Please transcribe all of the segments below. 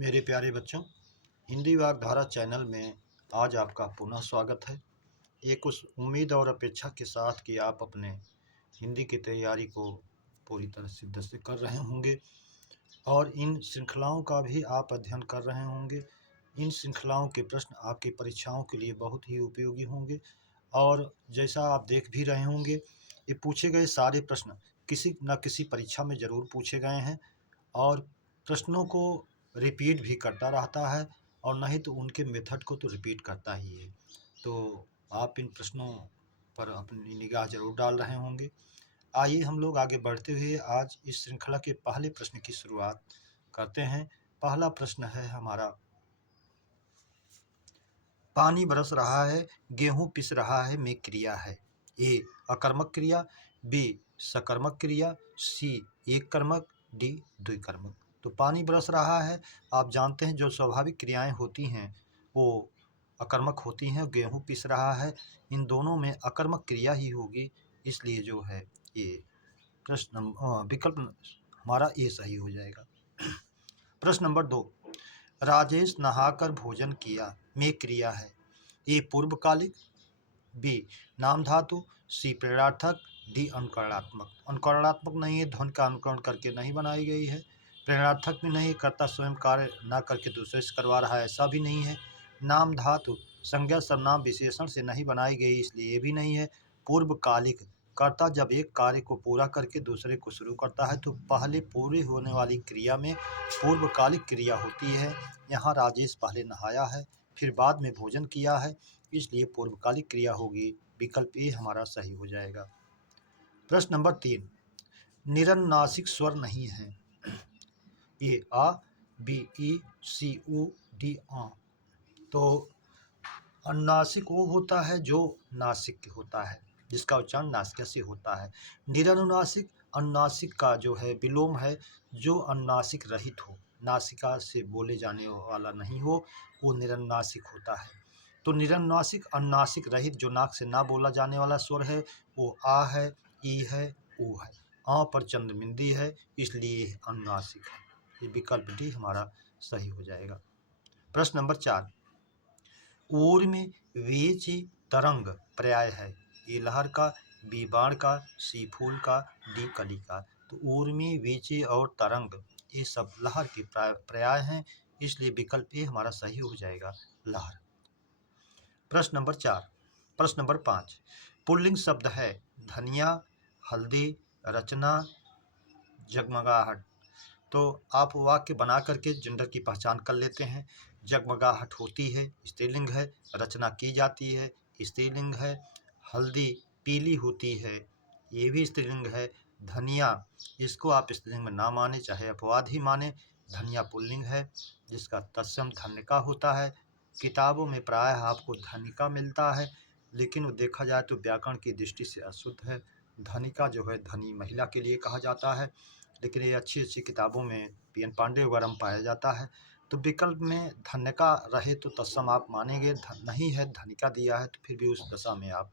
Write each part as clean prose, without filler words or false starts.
मेरे प्यारे बच्चों, हिंदी वाग्धारा चैनल में आज आपका पुनः स्वागत है। एक उस उम्मीद और अपेक्षा के साथ कि आप अपने हिंदी की तैयारी को पूरी तरह शिद्दत से कर रहे होंगे और इन श्रृंखलाओं का भी आप अध्ययन कर रहे होंगे। इन श्रृंखलाओं के प्रश्न आपकी परीक्षाओं के लिए बहुत ही उपयोगी होंगे और जैसा आप देख भी रहे होंगे, ये पूछे गए सारे प्रश्न किसी न किसी परीक्षा में ज़रूर पूछे गए हैं और प्रश्नों को रिपीट भी करता रहता है और नहीं तो उनके मेथड को तो रिपीट करता ही है। तो आप इन प्रश्नों पर अपनी निगाह ज़रूर डाल रहे होंगे। आइए हम लोग आगे बढ़ते हुए आज इस श्रृंखला के पहले प्रश्न की शुरुआत करते हैं। पहला प्रश्न है हमारा, पानी बरस रहा है, गेहूं पिस रहा है में क्रिया है। ए अकर्मक क्रिया, बी सकर्मक क्रिया, सी एक कर्मक, डी द्विकर्मक। तो पानी बरस रहा है, आप जानते हैं जो स्वाभाविक क्रियाएं होती हैं वो अकर्मक होती हैं। गेहूं पिस रहा है, इन दोनों में अकर्मक क्रिया ही होगी, इसलिए जो है ये विकल्प हमारा ये सही हो जाएगा। प्रश्न नंबर 2, राजेश नहाकर भोजन किया में क्रिया है। ए पूर्वकालिक, बी नाम धातु, सी प्रेरणार्थक, डी अनुकरणात्मक। अनुकरणात्मक नहीं है, ध्वनि का अनुकरण करके नहीं बनाई गई है। प्रेरणार्थक भी नहीं, कर्ता स्वयं कार्य ना करके दूसरे से करवा रहा है, ऐसा भी नहीं है। नाम धातु संज्ञा सर्वनाम विशेषण से नहीं बनाई गई, इसलिए ये भी नहीं है। पूर्वकालिक, कर्ता जब एक कार्य को पूरा करके दूसरे को शुरू करता है तो पहले पूरी होने वाली क्रिया में पूर्वकालिक क्रिया होती है। यहाँ राजेश पहले नहाया है, फिर बाद में भोजन किया है, इसलिए पूर्वकालिक क्रिया होगी। विकल्प ए हमारा सही हो जाएगा। प्रश्न नंबर 3, निरनुनासिक स्वर नहीं है। ए आ, बी ई, सी उ, डी आ। तो अनुनासिक वो होता है जो नासिक होता है, जिसका उच्चारण नासिका से होता है। निरनुनासिक अनुनासिक का जो है विलोम है, जो अनुनासिक रहित हो, नासिका से बोले जाने वाला नहीं हो, वो निरनुनासिक होता है। तो निरनुनासिक अनुनासिक रहित जो नाक से ना बोला जाने वाला स्वर है वो आ है, ई है, ऊ है। आ पर चंद्रबिंदी है, इसलिए अनुनासिक है। ये विकल्प डी हमारा सही हो जाएगा। प्रश्न नंबर 4, ऊर्मी वीची तरंग पर्याय है। ए लहर का, बी बाण का, सी फूल का, डी कली का। तो ऊर्मी, वीची और तरंग ये सब लहर के पर्याय हैं, इसलिए विकल्प ए हमारा सही हो जाएगा, लहर। प्रश्न नंबर 4, प्रश्न नंबर 5, पुल्लिंग शब्द है धनिया, हल्दी, रचना, जगमगाहट। तो आप वाक्य बना करके जेंडर की पहचान कर लेते हैं। जगमगाहट होती है, स्त्रीलिंग है। रचना की जाती है, स्त्रीलिंग है। हल्दी पीली होती है, ये भी स्त्रीलिंग है। धनिया, इसको आप स्त्रीलिंग में ना माने, चाहे अपवाद ही माने, धनिया पुल्लिंग है, जिसका तत्सम धन्यका होता है। किताबों में प्रायः आपको धनिका मिलता है, लेकिन वो देखा जाए तो व्याकरण की दृष्टि से अशुद्ध है। धनिका जो है धनी महिला के लिए कहा जाता है, लेकिन ये अच्छी अच्छी किताबों में पी.एन. पांडे वगैरह में पाया जाता है। तो विकल्प में धन्यका रहे तो तत्सम आप मानेंगे, नहीं है धनिका दिया है तो फिर भी उस दशा में आप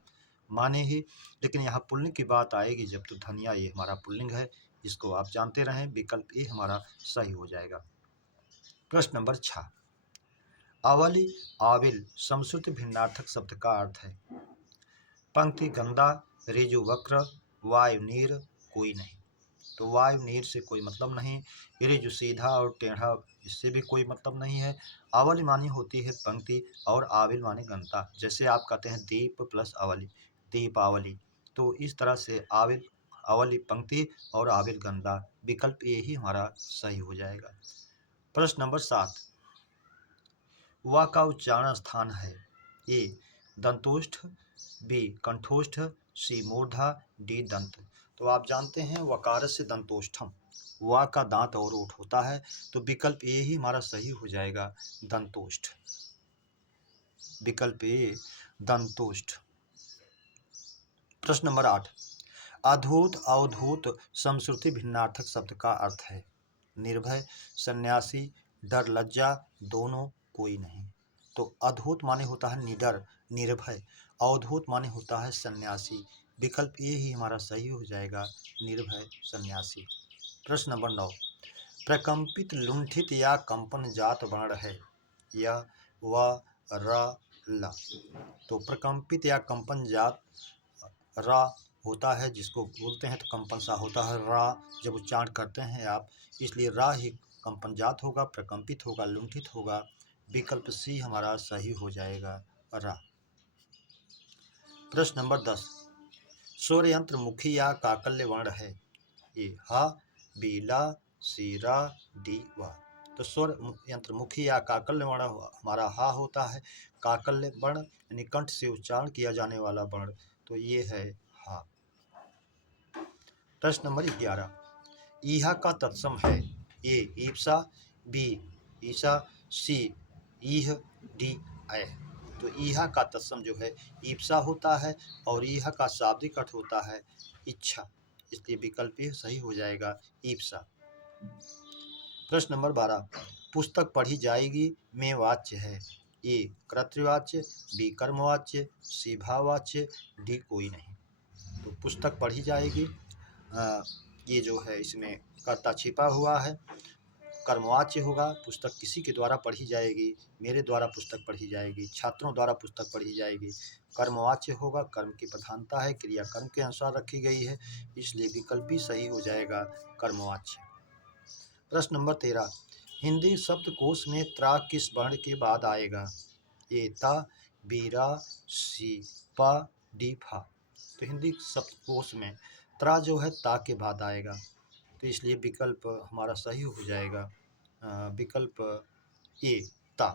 माने ही। लेकिन यहाँ पुल्लिंग की बात आएगी जब, तो धनिया ये हमारा पुल्लिंग है, इसको आप जानते रहें। विकल्प ए हमारा सही हो जाएगा। प्रश्न नंबर 6, अवली आविल समश्रुति भिन्नार्थक शब्द का अर्थ है। पंक्ति गंदा, रेजु वक्र, वायु नीर, कोई नहीं। तो वायु नीर से कोई मतलब नहीं, रेजु सीधा और टेढ़ा, इससे भी कोई मतलब नहीं है। अवली मानी होती है पंक्ति और आविल माने गंदा, जैसे आप कहते हैं दीप प्लस अवली, दीपावली। तो इस तरह से आविल अवली पंक्ति और आविल गंदा, विकल्प ए ही हमारा सही हो जाएगा। प्रश्न नंबर 7, वा का उच्चारण स्थान है। ए दंतोष्ठ, बी कंठोष्ठ, सी मूर्धा, डी दंत। तो आप जानते हैं वकार से दंतोष्ठम, वा का दांत और ओठ होता है, तो विकल्प ए ही हमारा सही हो जाएगा, दंतोष्ठ। विकल्प ए दंतोष्ठ। प्रश्न नंबर 8, अधूत अवधूत समश्रुति भिन्नार्थक शब्द का अर्थ है। निर्भय, सन्यासी, डर लज्जा, दोनों, कोई नहीं। तो अधूत माने होता है निडर, निर्भय। अवधूत माने होता है सन्यासी। विकल्प ए ही हमारा सही हो जाएगा, निर्भय, सन्यासी। प्रश्न नंबर 9, प्रकंपित लुंठित या कंपन जात वर्ण है, या व र ला। तो प्रकंपित या कंपन जात रा होता है, जिसको बोलते हैं तो कंपन सा होता है रा जब उच्चारण करते हैं आप, इसलिए रा ही कंपन जात होगा, प्रकंपित होगा, लुंठित होगा। विकल्प सी हमारा सही हो जाएगा, रा। प्रश्न नंबर 10, स्वर यंत्र मुखी या काकल्य वर्ण है, ए हा, बी ला, सी रा, डी वा। तो स्वर यंत्र मुखी या काकल्य वर्ण हमारा हा होता है। काकल्य वर्ण यानी कंठ से उच्चारण किया जाने वाला वर्ण, तो ये है हा। प्रश्न नंबर 11, ईहा का तत्सम है, ए ईप्सा, बी ईसा, सी ईह, डी ऐ। तो ईहा का तत्सम जो है ईप्सा होता है और ईहा का शाब्दिक अर्थ होता है इच्छा, इसलिए विकल्प ये सही हो जाएगा, ईप्सा। प्रश्न नंबर 12, पुस्तक पढ़ी जाएगी में वाच्य है, ए कर्तृवाच्य, बी कर्मवाच्य, सी भाववाच्य, डी कोई नहीं। तो पुस्तक पढ़ी जाएगी, ये जो है इसमें कर्ता छिपा हुआ है, कर्मवाच्य होगा, पुस्तक किसी के द्वारा पढ़ी जाएगी, मेरे द्वारा पुस्तक पढ़ी जाएगी, छात्रों द्वारा पुस्तक पढ़ी जाएगी। कर्मवाच्य होगा, कर्म की प्रधानता है, क्रिया कर्म के अनुसार रखी गई है, इसलिए विकल्प भी सही हो जाएगा, कर्मवाच्य। प्रश्न नंबर 13, हिंदी शब्दकोश में त्रा किस वर्ण के बाद आएगा, ए ता, बी रा, सी पा, डी फा। तो हिंदी शब्दकोश में त्रा जो है ता के बाद आएगा, तो इसलिए विकल्प हमारा सही हो जाएगा, विकल्प ए ता।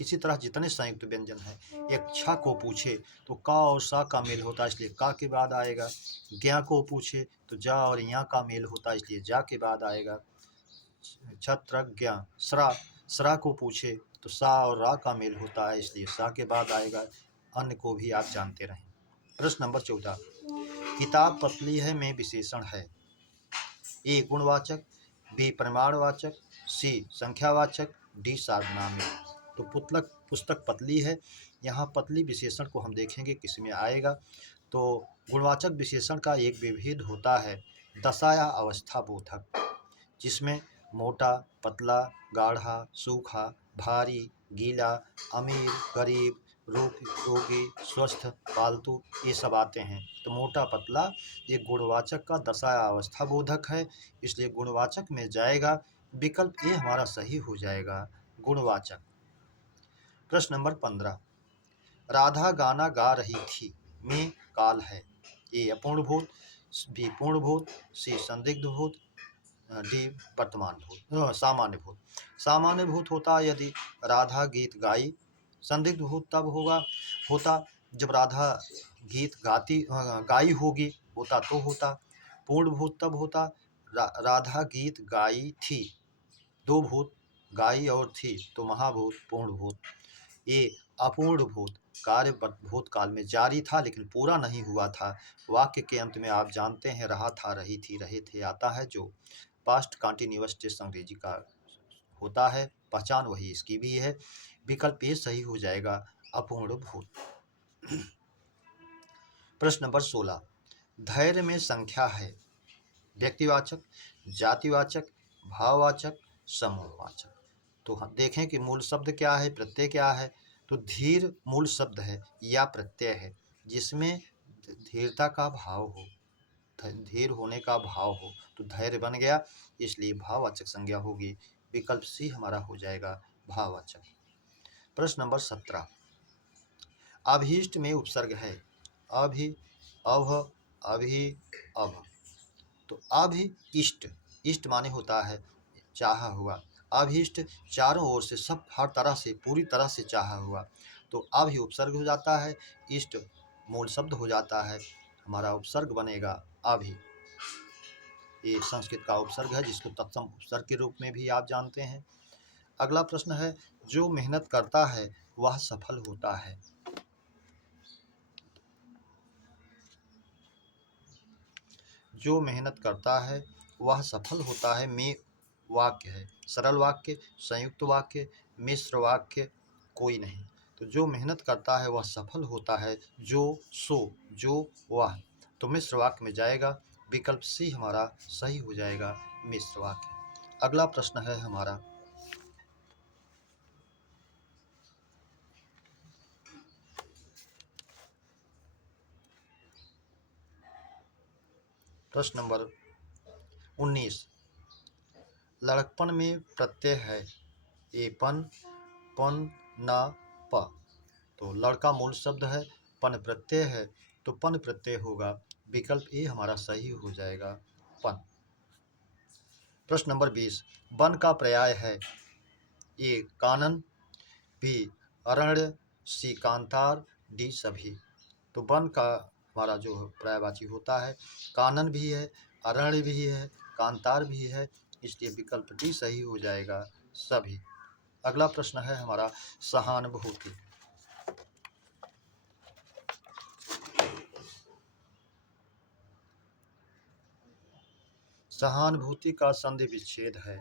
इसी तरह जितने संयुक्त व्यंजन हैं, एक छा को पूछे तो का और सा का मेल होता है, इसलिए का के बाद आएगा। ज्ञा को पूछे तो जा और या का मेल होता है, इसलिए जा के बाद आएगा। छत्र ज्ञा, सरा, सरा को पूछे तो सा और रा का मेल होता है, इसलिए सा के बाद आएगा। अन्य को भी आप जानते रहें। प्रश्न नंबर 14, किताब पतली है में विशेषण है, ए गुणवाचक, बी परिमाणवाचक, सी संख्यावाचक, डी सार्वनामिक। तो पुस्तक पतली है, यहाँ पतली विशेषण को हम देखेंगे किस में आएगा। तो गुणवाचक विशेषण का एक विभेद होता है दशा या अवस्था बोधक, जिसमें मोटा, पतला, गाढ़ा, सूखा, भारी, गीला, अमीर, गरीब, रोगी, स्वस्थ, पालतू, ये सब आते हैं। तो मोटा, पतला ये गुणवाचक का दशा या अवस्था बोधक है, इसलिए गुणवाचक में जाएगा, विकल्प ए हमारा सही हो जाएगा, गुणवाचक। प्रश्न नंबर 15, राधा गाना गा रही थी में काल है, ए अपूर्ण भूत, बी पूर्ण भूत, सी संदिग्ध भूत, डी वर्तमान भूत, सामान्य भूत। सामान्य भूत होता यदि राधा गीत गाई, संदिग्ध भूत तब होता जब राधा गीत गाई होगी, होता तो होता। पूर्ण भूत तब होता राधा गीत गाई थी, दो भूत, गाई और थी, तो महाभूत पूर्ण भूत। ये अपूर्ण भूत कार्य भूतकाल में जारी था लेकिन पूरा नहीं हुआ था। वाक्य के अंत में आप जानते हैं रहा था, रही थी, रहे थे आता है, जो पास्ट कंटिन्यूअस टेंस अंग्रेजी का होता है, पहचान वही इसकी भी है। विकल्प ए सही हो जाएगा, अपूर्ण भूत। प्रश्न नंबर 16, धैर्य में संख्या है, व्यक्तिवाचक, जातिवाचक, भाववाचक, समूहवाचक। तो हम देखें कि मूल शब्द क्या है, प्रत्यय क्या है। तो धीर मूल शब्द है या प्रत्यय है जिसमें धीरता का भाव हो, धीर होने का भाव हो, तो धैर्य बन गया, इसलिए भाववाचक संज्ञा होगी। विकल्प सी हमारा हो जाएगा, भाववाचक। प्रश्न नंबर 17, अभीष्ट में उपसर्ग है, अभि, अभ, अभि, अभ। तो अभि इष्ट, इष्ट माने होता है चाहा हुआ, अभीष्ट चारों ओर से, सब हर तरह से, पूरी तरह से चाहा हुआ, तो अभि उपसर्ग हो जाता है, इष्ट मूल शब्द हो जाता है, हमारा उपसर्ग बनेगा अभि। ये संस्कृत का उपसर्ग है जिसको तत्सम उपसर्ग के रूप में भी आप जानते हैं। अगला प्रश्न है, जो मेहनत करता है वह सफल होता है, जो मेहनत करता है वह सफल होता है में वाक्य है, सरल वाक्य, संयुक्त वाक्य, मिश्र वाक्य, कोई नहीं। तो जो मेहनत करता है वह सफल होता है, जो, सो, जो, वह, तो मिश्र वाक्य में जाएगा, विकल्प सी हमारा सही हो जाएगा, मिश्र वाक्य। अगला प्रश्न है हमारा प्रश्न नंबर 19। लड़कपन में प्रत्यय है ए पन, पन, ना, प। तो लड़का मूल शब्द है, पन प्रत्यय है तो पन प्रत्यय होगा। विकल्प ए हमारा सही हो जाएगा, पन। प्रश्न नंबर 20। वन का पर्याय है ए कानन, बी अरण्य, सी कांतार, डी सभी। तो वन का हमारा जो पर्यायवाची होता है कानन भी है, अरण्य भी है, कांतार भी है, इसलिए विकल्प डी सही हो जाएगा, सभी। अगला प्रश्न है हमारा सहानुभूति। सहानुभूति का संधि विच्छेद है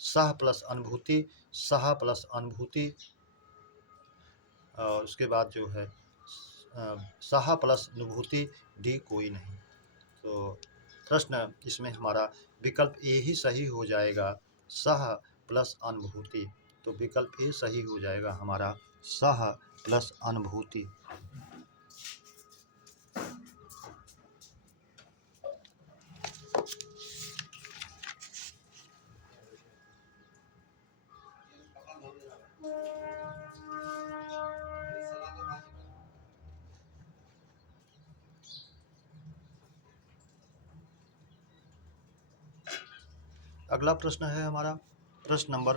सह प्लस अनुभूति, सह प्लस अनुभूति, और उसके बाद जो है सह प्लस अनुभूति, डी कोई नहीं। तो प्रश्न इसमें हमारा विकल्प ए ही सही हो जाएगा, सह प्लस अनुभूति। तो विकल्प ए सही हो जाएगा हमारा, सह प्लस अनुभूति। अगला प्रश्न है हमारा प्रश्न नंबर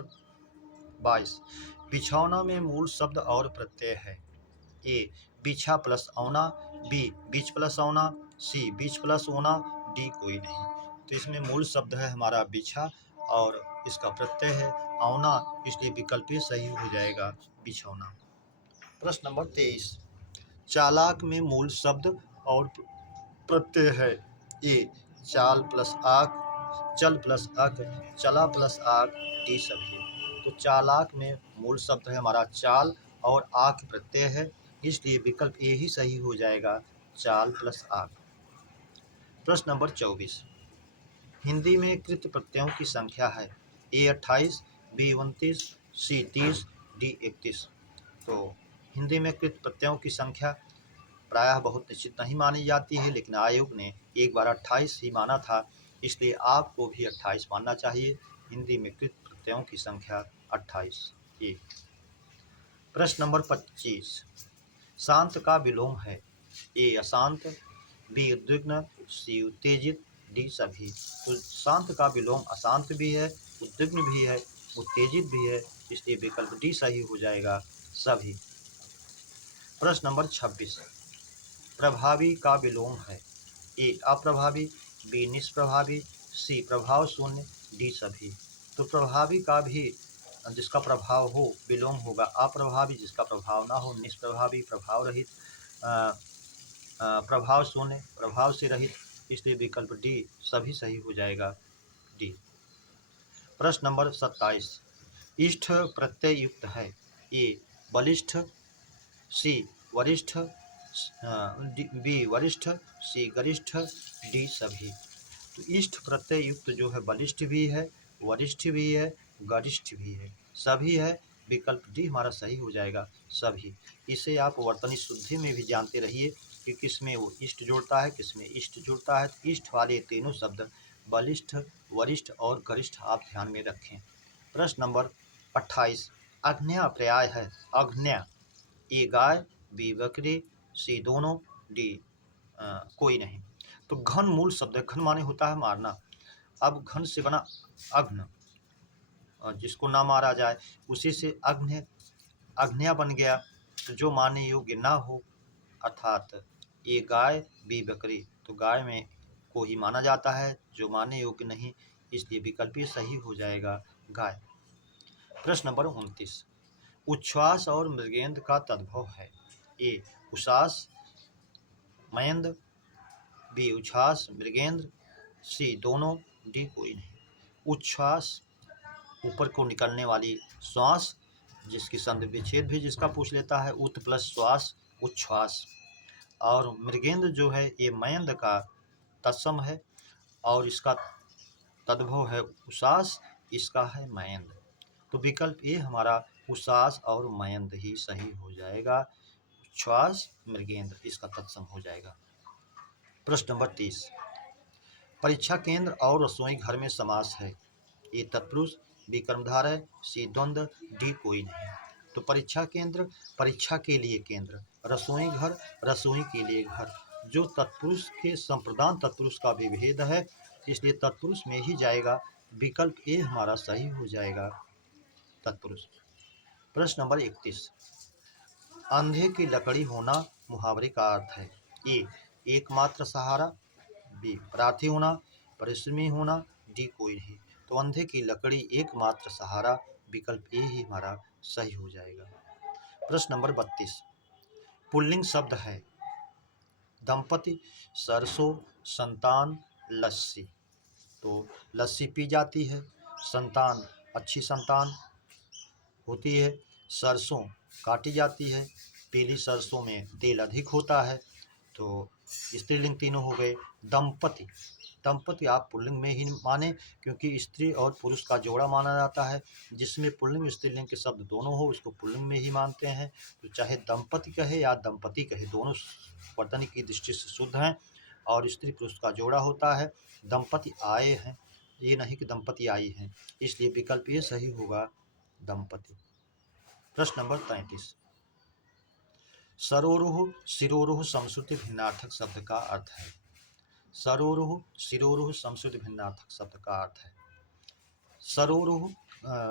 22। बिछौना में मूल शब्द और प्रत्यय है ए बिछा प्लस औना, बी बीच प्लस औना, सी बीच प्लस ओना, डी कोई नहीं। तो इसमें मूल शब्द है हमारा बिछा और इसका प्रत्यय है औना, इसलिए विकल्प ए सही हो जाएगा, बिछौना। प्रश्न नंबर 23। चालाक में मूल शब्द और प्रत्यय है ए चाल प्लस आक, चल प्लस अक, चला प्लस आक, डी सभी। तो चालाक में मूल शब्द है हमारा चाल और आक प्रत्यय है, इसलिए विकल्प ए ही सही हो जाएगा, चाल प्लस आक। प्रश्न नंबर 24। हिंदी में कृत प्रत्ययों की संख्या है ए 28, बी 29, सी 30, डी 31। तो हिंदी में कृत प्रत्ययों की संख्या प्रायः बहुत निश्चित नहीं मानी जाती है, लेकिन आयोग ने एक बार 28 ही माना था, इसलिए आपको भी 28 मानना चाहिए। हिंदी में कृत प्रत्ययों की संख्या 28। ये प्रश्न नंबर 25। शांत का विलोम है ए अशांत, बी उद्विग्न, सी उत्तेजित, डी सभी। तो शांत का विलोम अशांत भी है, उद्विग्न भी है, उत्तेजित भी है, इसलिए विकल्प डी सही हो जाएगा, सभी। प्रश्न नंबर 26। प्रभावी का विलोम है ए अप्रभावी, बी निष्प्रभावी, सी प्रभाव शून्य, डी सभी। तो प्रभावी का भी जिसका प्रभाव हो विलोम होगा अप्रभावी, जिसका प्रभाव ना हो निष्प्रभावी, प्रभाव रहित, प्रभाव शून्य, प्रभाव से रहित, इसलिए विकल्प डी सभी सही हो जाएगा, डी। प्रश्न नंबर 27। इष्ट प्रत्यय युक्त है ए बलिष्ठ, सी वरिष्ठ, बी वरिष्ठ, सी गरिष्ठ, डी सभी। तो इष्ट प्रत्यय युक्त जो है बलिष्ठ भी है, वरिष्ठ भी है, गरिष्ठ भी है, सभी है, विकल्प डी हमारा सही हो जाएगा, सभी। इसे आप वर्तनी शुद्धि में भी जानते रहिए कि किसमें वो इष्ट जुड़ता है, किसमें इष्ट जुड़ता है। तो इष्ट वाले तीनों शब्द बलिष्ठ, वरिष्ठ और गरिष्ठ आप ध्यान में रखें। प्रश्न नंबर 28। अग्न्या पर्याय है अग्न्या ए गाय, बी बकरी, सी दोनों, डी कोई नहीं। तो घन मूल शब्द है, घन माने होता है मारना। अब घन से बना अग्न, जिसको ना मारा जाए उसी से अग्नि, अग्न्या बन गया। तो जो मारने योग्य ना हो, अर्थात ए गाय, बी बकरी, तो गाय में को ही माना जाता है, जो मारने योग्य नहीं, इसलिए विकल्प सही हो जाएगा, गाय। प्रश्न नंबर 29। उच्छ्वास और मृगेंद्र का तद्भव है ए उषास महेंद्र, बी उच्छ्वास मृगेंद्र, सी दोनों, डी कोई नहीं। उच्छ्वास ऊपर को निकलने वाली श्वास, जिसकी संधि विच्छेद भी जिसका पूछ लेता है, उत प्लस श्वास, उच्छ्वास। और मृगेंद्र जो है ये महेंद्र का तत्सम है और इसका तद्भव है उषास, इसका है मयंद। तो विकल्प ए हमारा उषास और मयंद ही सही हो जाएगा। उच्छ्वास मृगेंद्र इसका तत्सम हो जाएगा। प्रश्न नंबर 30, परीक्षा केंद्र और रसोई घर में समास है। ए तत्पुरुष, बी कर्मधारय, सी द्वंद्व, डी कोई नहीं। तो परीक्षा केंद्र, परीक्षा के लिए केंद्र, रसोई घर, रसोई के लिए घर, जो तत्पुरुष के संप्रदान तत्पुरुष का विभेद है, इसलिए तत्पुरुष में ही जाएगा। विकल्प ए हमारा सही हो जाएगा, तत्पुरुष। प्रश्न नंबर 31, अंधे की लकड़ी होना मुहावरे का अर्थ है। ए एकमात्र सहारा, बी प्रार्थी होना, परिश्रमी होना, डी कोई नहीं। तो अंधे की लकड़ी एकमात्र सहारा, विकल्प ए ही हमारा सही हो जाएगा। प्रश्न नंबर 32, पुल्लिंग शब्द है। दंपति, सरसों, संतान, लस्सी। तो लस्सी पी जाती है, संतान अच्छी संतान होती है, सरसों काटी जाती है, पीली सरसों में तेल अधिक होता है। तो स्त्रीलिंग तीनों हो गए। दंपति, दंपति आप पुल्लिंग में ही माने, क्योंकि स्त्री और पुरुष का जोड़ा माना जाता है, जिसमें पुल्लिंग स्त्रीलिंग के शब्द दोनों हो उसको पुल्लिंग में ही मानते हैं। तो चाहे दंपति कहे या दंपति कहे, दोनों वर्तनी की दृष्टि से शुद्ध हैं और स्त्री पुरुष का जोड़ा होता है। दंपति आए हैं, ये नहीं कि दंपति आई हैं, इसलिए विकल्प ये सही होगा, दंपति। प्रश्न नंबर 33, सरोरुह सिरोरुह समश्रुति भिन्नार्थक शब्द का अर्थ है। सरोरुह सिरोरुह समश्रुति भिन्नार्थक शब्द का अर्थ है। सरोरुह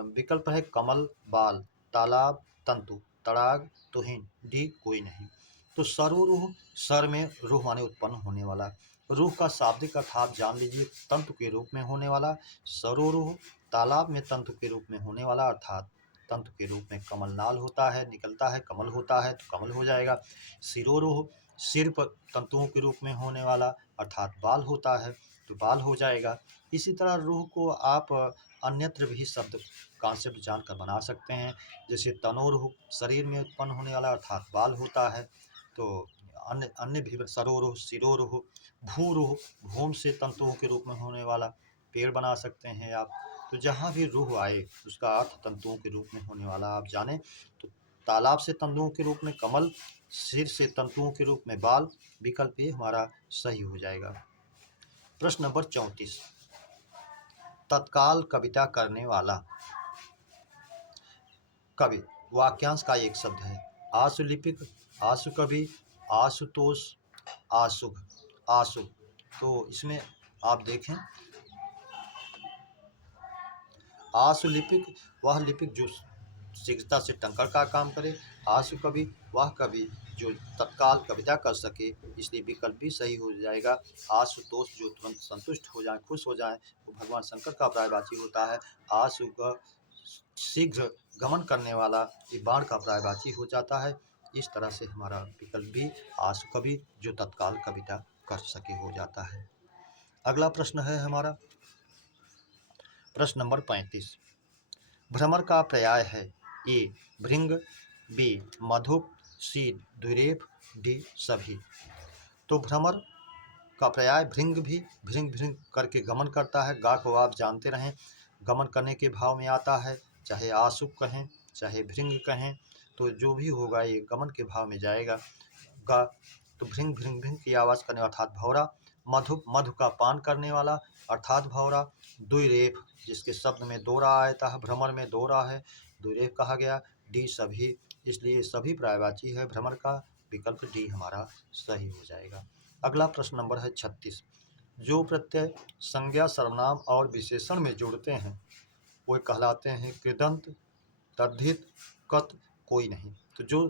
विकल्प है कमल, बाल, तालाब, तंतु, तड़ाग, तुहिन, डी कोई नहीं। तो सरोरुह, सर में रूह माने उत्पन्न होने वाला, रूह का शाब्दिक अर्थ आप जान लीजिए, तंतु के रूप में होने वाला। सरोरुह तालाब में तंतु के रूप में होने वाला, अर्थात तंतु के रूप में कमल नाल होता है, निकलता है, कमल होता है, तो कमल हो जाएगा। सिरोरुह सिर पर तंतुओं के रूप में होने वाला, अर्थात बाल होता है, तो बाल हो जाएगा। इसी तरह रूह को आप अन्यत्र भी शब्द कॉन्सेप्ट जानकर बना सकते हैं, जैसे तनोरुह शरीर में उत्पन्न होने वाला, अर्थात बाल होता है। तो अन्य अन्य भी सरोरुह, सिरोरुह, भूरुह भूम से तंतुओं के रूप में होने वाला पेड़ बना सकते हैं आप। तो जहाँ भी रूह आए उसका अर्थ तंतुओं के रूप में होने वाला आप जाने। तो तालाब से तंतुओं के रूप में कमल, सिर से तंतुओं के रूप में बाल, विकल्प ये हमारा सही हो जाएगा। प्रश्न नंबर 34, तत्काल कविता करने वाला। कवि वाक्यांश का एक शब्द है। आशुलिपिक, आशुकवि, आशुतोष, आशुभ, आशुभ। तो इसमें आप देखें, आशुलिपिक वह लिपिक जो शीघ्रता से टंकण का काम करे, आशुकवि वह कवि जो तत्काल कविता कर सके, इसलिए विकल्प भी सही हो जाएगा। आशुतोष जो तुरंत संतुष्ट हो जाए, खुश हो जाए, वो भगवान शंकर का पर्यायवाची होता है। आशु शीघ्र गमन करने वाला ये बाण का पर्यायवाची हो जाता है। इस तरह से हमारा विकल्प भी आशुकवि जो तत्काल कविता कर सके हो जाता है। अगला प्रश्न है हमारा प्रश्न नंबर 35, भ्रमर का पर्याय है। ए भृंग, बी मधुप, सी द्विरेफ, डी सभी। तो भ्रमर का पर्याय भृंग भी भृंग भृंग करके गमन करता है। गा को आप जानते रहें, गमन करने के भाव में आता है, चाहे आशुक कहें चाहे भृंग कहें, तो जो भी होगा ये गमन के भाव में जाएगा। गा तो भृंग भृंग भृंग की आवाज़ करने अर्थात भौरा। मधु मधु का पान करने वाला अर्थात भौरा। द्विरेफ जिसके शब्द में दोहरा आता है, भ्रमर में दोहरा है, द्विरेफ कहा गया। डी सभी, इसलिए सभी पर्यायवाची है भ्रमर का, विकल्प डी हमारा सही हो जाएगा। अगला प्रश्न नंबर है 36, जो प्रत्यय संज्ञा सर्वनाम और विशेषण में जुड़ते हैं वो कहलाते हैं कृदंत, तद्धित, कत, कोई नहीं। तो जो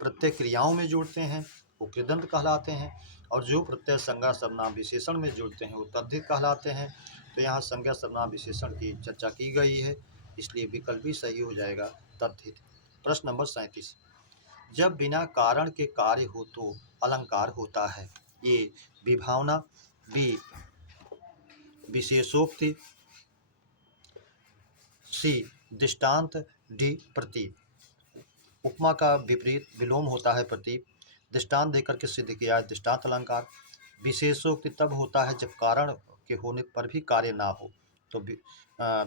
प्रत्यय क्रियाओं में जुड़ते हैं वो कृदंत कहलाते हैं, और जो प्रत्यय संज्ञा सर्वनाम विशेषण में जुड़ते हैं वो तद्धित कहलाते हैं। तो यहाँ संज्ञा सर्वनाम विशेषण की चर्चा की गई है, इसलिए विकल्प भी सही हो जाएगा, तद्धित। प्रश्न नंबर 37, जब बिना कारण के कार्य हो तो अलंकार होता है। ए विभावना, बी विशेषोक्ति, सी दृष्टांत, डी प्रतीक। उपमा का विपरीत विलोम होता है प्रतीक। दृष्टांत देकर के सिद्ध किया है दृष्टांत अलंकार। विशेषोक्ति तब होता है जब कारण के होने पर भी कार्य ना हो, तो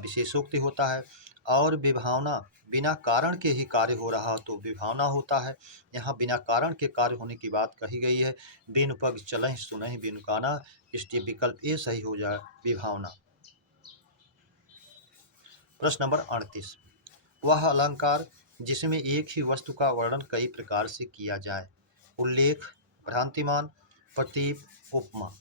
विशेषोक्ति होता है। और विभावना, बिना कारण के ही कार्य हो रहा हो तो विभावना होता है। यहाँ बिना कारण के कार्य होने की बात कही गई है। बिनु पग चलहि सुनहि बिनु काना, इसलिए विकल्प ए सही हो जाए, विभावना। प्रश्न नंबर 38, वह अलंकार जिसमें एक ही वस्तु का वर्णन कई प्रकार से किया जाए। उल्लेख, भ्रांतिमान, प्रतीप, उपमा।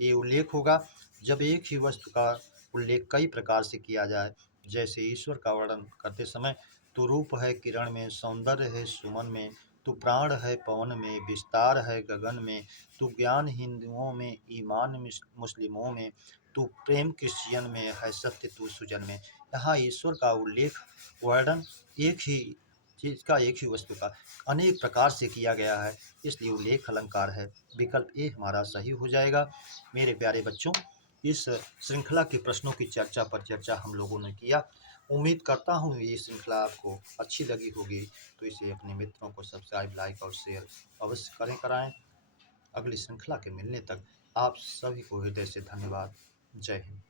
ये उल्लेख होगा जब एक ही वस्तु का उल्लेख कई प्रकार से किया जाए। जैसे ईश्वर का वर्णन करते समय तू रूप है किरण में, सौंदर्य है सुमन में, तू प्राण है पवन में, विस्तार है गगन में, तू ज्ञान हिंदुओं में, ईमान मुस्लिमों में, तू प्रेम क्रिश्चियन में, है सत्य तू सुजन में। यहाँ ईश्वर का उल्लेख वर्णन एक ही चीज का, एक ही वस्तु का अनेक प्रकार से किया गया है, इसलिए उल्लेख अलंकार है। विकल्प ए हमारा सही हो जाएगा। मेरे प्यारे बच्चों, इस श्रृंखला के प्रश्नों की चर्चा पर चर्चा हम लोगों ने किया। उम्मीद करता हूँ ये श्रृंखला आपको अच्छी लगी होगी, तो इसे अपने मित्रों को सब्सक्राइब, लाइक और शेयर अवश्य कराएं। अगली श्रृंखला के मिलने तक आप सभी को हृदय से धन्यवाद। जय हिंद।